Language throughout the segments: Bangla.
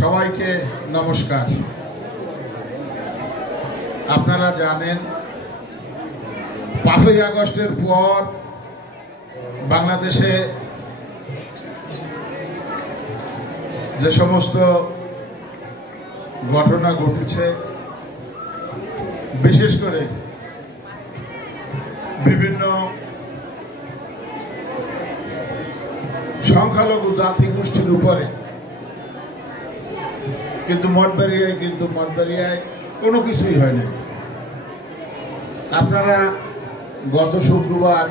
সবাইকে নমস্কার। আপনারা জানেন 5ই আগস্টের পর বাংলাদেশে যে সমস্ত ঘটনা ঘটেছে, বিশেষ করে বিভিন্ন সংখ্যালঘু জাতি গোষ্ঠীর উপরে, কিন্তু মঠবাড়িয়ায় কোনো কিছুই হয় না। আপনারা গত শুক্রবার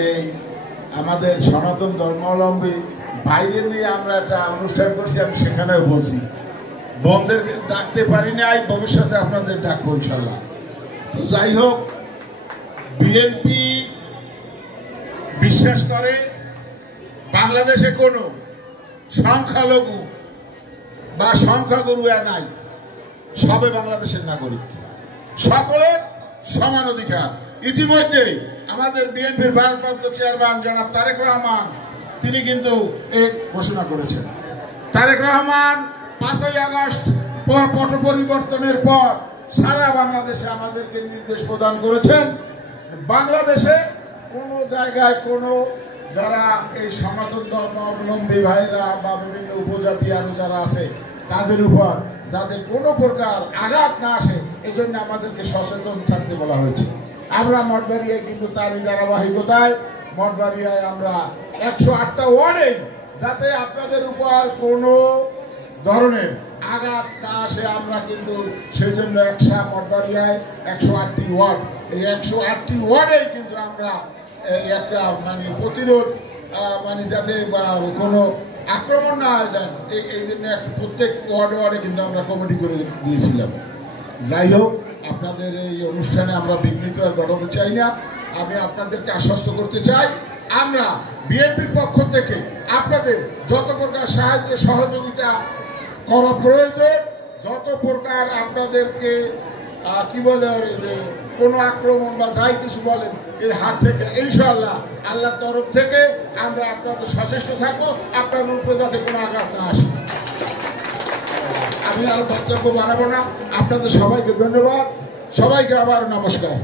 এই আমাদের সনাতন ধর্মাবলম্বী ভাইদের নিয়ে আমরা একটা অনুষ্ঠান করছি, আমি সেখানেও বলছি বন্ধেরকে ডাকতে পারি নাই, ভবিষ্যতে আপনাদের ডাকবো ইনশাল্লাহ। তো যাই হোক, বিএনপি বিশ্বাস করে বাংলাদেশে কোনো সংখ্যালঘু বা সংখ্যাগুরু নাই, সবে বাংলাদেশের নাগরিক, সকলের সমান অধিকার। ইতিমধ্যেই আমাদের বিএনপির ভারপ্রাপ্ত চেয়ারম্যান জনাব তারেক রহমান তিনি কিন্তু এক ঘোষণা করেছেন। তারেক রহমান 5ই আগস্ট পট পরিবর্তনের পর সারা বাংলাদেশে আমাদেরকে নির্দেশ প্রদান করেছেন, বাংলাদেশে কোনো জায়গায় কোনো যারা এই সনাতন ধর্মাবলম্বী ভাইরা বা বিভিন্ন উপজাতি আরো যারা আছে তাদের উপর যাতে কোনো প্রকার আঘাত না আসে, এই জন্য আমাদেরকে সচেতন থাকতে বলা হয়েছে। আমরা মঠবাড়িয়ায় কিন্তু তারই ধারাবাহিকতায় মঠবাড়িয়ায় আমরা 108টা ওয়ার্ডে যাতে আপনাদের উপর কোনো ধরনের আঘাত না আসে, আমরা কিন্তু সেই জন্য মঠবাড়িয়ায় 108টি ওয়ার্ড, এই 108টি ওয়ার্ডেই কিন্তু আমরা একটা প্রতিরোধ যাতে কোনো আক্রমণ না হয়ে যায়, এই জন্য প্রত্যেক ওয়ার্ডে কিন্তু আমরা কমিটি করে দিয়েছিলাম। যাই হোক, আপনাদের এই অনুষ্ঠানে আমরা বিঘ্নিত আর ঘটাতে চাই না। আমি আপনাদেরকে আশ্বস্ত করতে চাই, আমরা বিএনপির পক্ষ থেকে আপনাদের যত প্রকার সাহায্য সহযোগিতা করা প্রয়োজন, যত প্রকার আপনাদেরকে কি বলে যে কোনো আক্রমণ বা যাই কিছু বলেন এর হাত থেকে ইনশাআল্লাহ আল্লাহর তরফ থেকে আমরা আপনাদের সচেষ্ট থাকবো, আপনাদের উপরে যাতে কোনো আঘাত না আসে। আমি আর বক্তব্য বাড়াবো না। আপনাদের সবাইকে ধন্যবাদ, সবাইকে আবার নমস্কার।